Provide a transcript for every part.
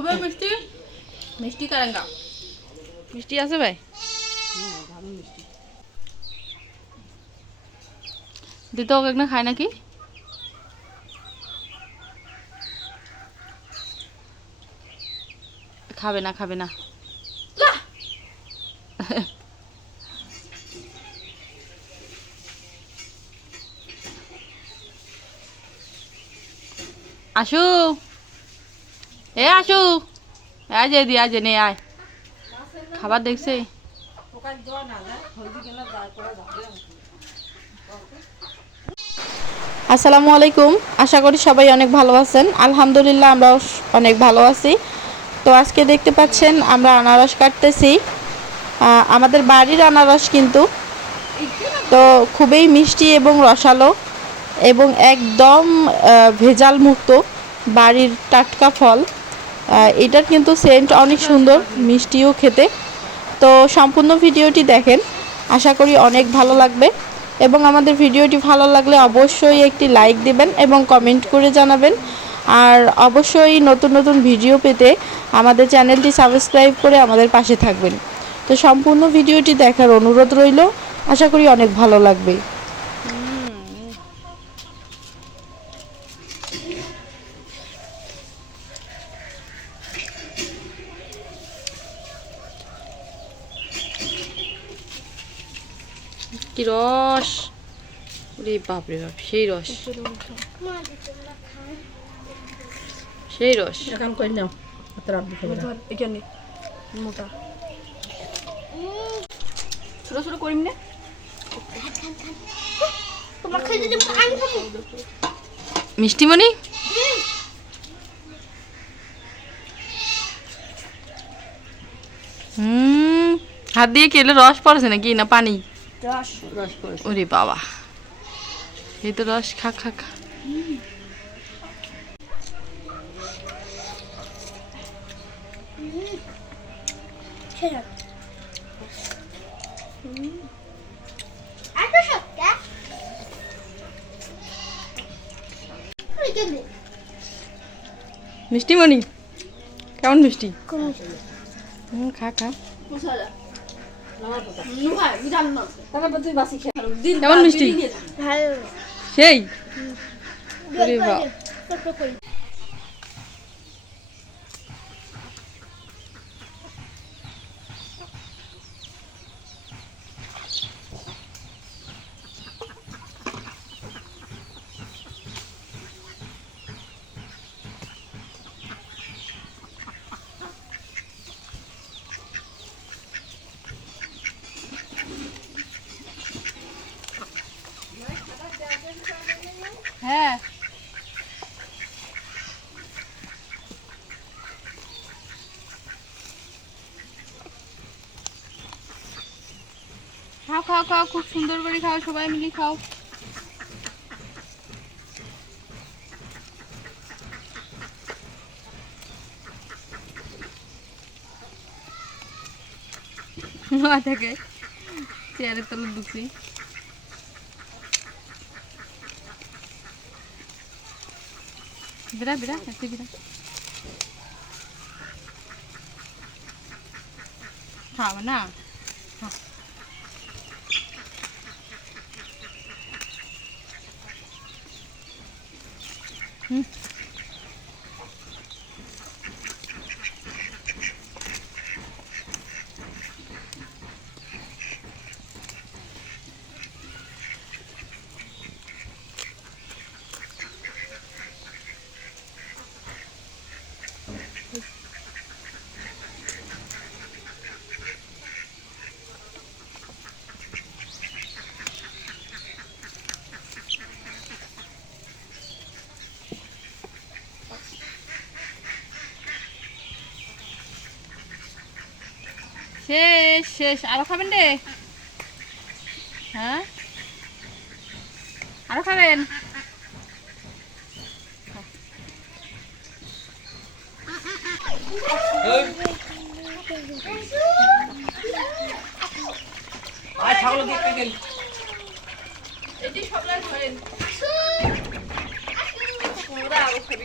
খুবই মিষ্টি। মিষ্টি কারাঙ্গা। মিষ্টি আছে ভাই? দিতে ওকে না খায় নাকি? খাবে না খাবে না। আসু এ আসু আয় যে দি যে নে আয়। খাবার দেখছে? আসসালামু আলাইকুম, আশা করি সবাই অনেক ভালো আছেন। আলহামদুলিল্লাহ, আমরাও স- অনেক ভালো আছি। তো আজকে দেখতে পাচ্ছেন, আমরা আনারস কাটতেছি। আমাদের বাড়ির আনারস কিন্তু, তো খুবই মিষ্টি এবং রসালো এবং একদম ভেজাল মুক্ত বাড়ির টাটকা ফল। এটার কিন্তু সেন্ট অনেক সুন্দর, মিষ্টিও খেতে। তো সম্পূর্ণ ভিডিওটি দেখেন, আশা করি অনেক ভালো লাগবে। এবং আমাদের ভিডিওটি ভালো লাগলে অবশ্যই একটি লাইক দিবেন এবং কমেন্ট করে জানাবেন। আর অবশ্যই নতুন নতুন ভিডিও পেতে আমাদের চ্যানেলটি সাবস্ক্রাইব করে আমাদের পাশে থাকবেন। তো সম্পূর্ণ ভিডিওটি দেখার অনুরোধ রইল, আশা করি অনেক ভালো লাগবে। কি রস? রে বাপ রে বাপ সেই রস। সেই রস। এরকম করে নাও। এখানে। মোটা। ছোট ছোট করিম না। তোমার খেতে দেবো আমি খাব। মিষ্টিমণি? হুম হাত দিয়ে কেলে রস পড়েছে নাকি? না পানি? ওরে বাবা। এই তো রস খা খা খা। সত্যা মিষ্টিমণি কেমন মিষ্টি? হুম খা খা। খেয়ে কেমন মিষ্টি সেই হ্যাঁ। খাও খাও খাও, খুব সুন্দর করে খাও, সবাই মিলে খাও। থেকে চেয়ারের তলে ঢুকছি। বিরা বিরা এসে বিরা খাও না খা। শেষ শেষ। আরও খাবেন রে। হ্যাঁ? আরও খাবেন? এটি সবলাই ধরেন। ওরা আরও খাবি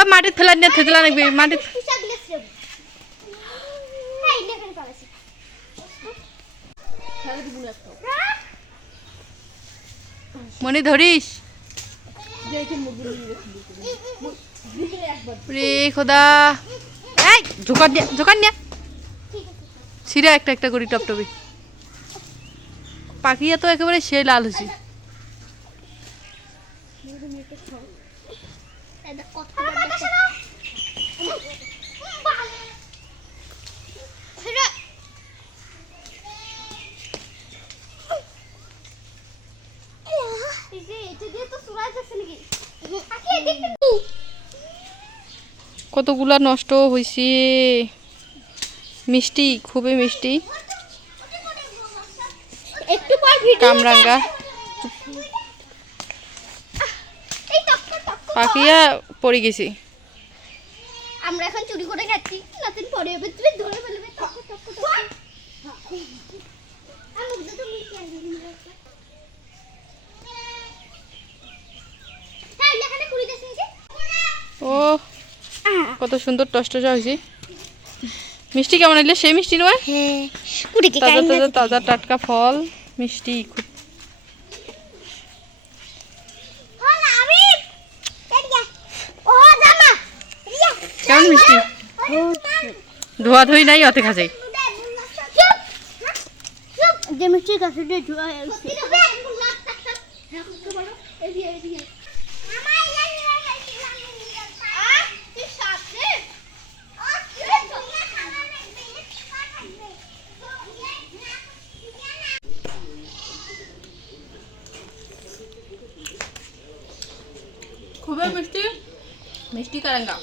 ওই মাটিত ফেলা নিয়ে থেতলা দিবুন একটা মনি ধরিস? রে খোদা। এই ঝোকান নিয়ে ঝোকান নিয়ে। সিরা একটা একটা করি টপটপি পাখিয়া তো একেবারে সে লাল হয়েছে। কতগুলা নষ্ট হয়েছে মিষ্টি খুবই মিষ্টি। একটু পর ভিডিও কামরাঙ্গা। পাখিয়া পড়ে গেছি। আমরা এখন চুরি করে খাচ্ছি। নাতিন পরে হবে তুমি ধরে ফেলবে। হ্যাঁ ও কত সুন্দর টসটসা হয়েছে। মিষ্টি কেমন এলে সেই মিষ্টি নয়? হ্যাঁ তাজা তাজা তাজা টাটকা ফল মিষ্টি খুব কেমন মিষ্টি। ধোয়া ধুই নাই অতে খাজে যে মিষ্টির কাছে দিয়ে ধোয়া খুবই মিষ্টি। মিষ্টি কারাঙ্গা।